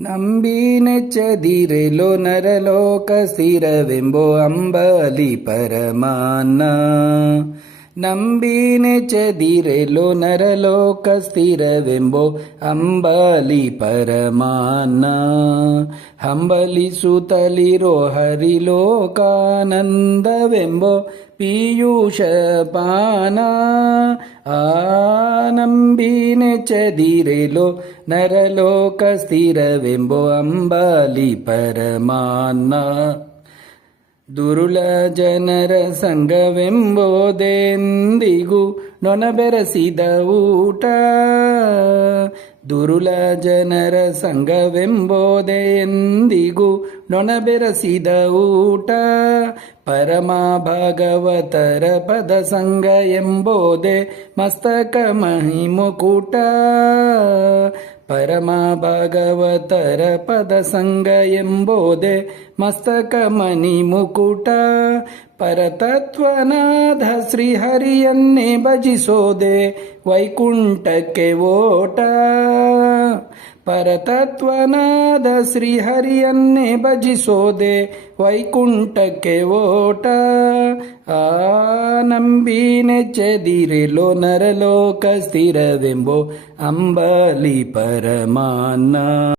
ನಂಬಿ ನೆಚ್ಚದಿರೆಲೋ ನರಲೋಕ ಸ್ಥಿರವೆಂಬೋ ಅಂಬಲಿ ಪರಮಾನ್ನ. ನಂಬಿ ನೆಚ್ಚದಿರೆಲೋ ನರಲೋಕ ಸ್ಥಿರವೆಂಬೋ ಅಂಬಲಿ ಪರಮಾನ್ನ. ಹಂಬಲಿಸುತ್ತಲಿರೋ ಹರಿಲೋಕಾನಂದವೆಂಬೋ ಪೀಯೂಷ ಪಾನ. ನಂಬಿ ನೆಚ್ಚದಿರೆಲೋ ನರಲೋಕ ಸ್ಥಿರವೆಂಬೋ ಅಂಬಲಿ ಪರಮಾನ್ನ. ದುರುಳ ಜನರ ಸಂಘವೆಂಬೋದೆಂದಿಗೂ ನೊಣ ಬೆರೆಸಿದ ಊಟ. ದುರುಳ ಜನರ ಸಂಘವೆಂಬೋದೆಂದಿಗೂ ನೊಣ ಬೆರೆಸಿದ ಊಟ. ಪರಮ ಭಾಗವತರ ಪದ ಸಂಘ ಎಂಬೋದೆ ಮಸ್ತಕ ಮಹಿಮುಕುಟ. ಪರಮ ಭಾಗವತರ ಪದ ಸಂಘ ಎಂಬೋದೆ ಮಸ್ತಕ ಮಣಿ ಮುಕುಟ. ಪರತತ್ವನಾದ ಶ್ರೀಹರಿಯನ್ನೇ ಭಜಿಸೋದೆ ವೈಕುಂಠಕ್ಕೆ ಓಟ. ಪರತತ್ವನಾದ ಶ್ರೀಹರಿಯನ್ನೇ ಭಜಿಸೋದೆ ವೈಕುಂಠಕ್ಕೆ ಓಟ. ನಂಬಿ ನೆಚ್ಚದಿರೆಲೋ ನರಲೋಕ ಸ್ಥಿರವೆಂಬೋ ಅಂಬಲಿ ಪರಮಾನ್ನ.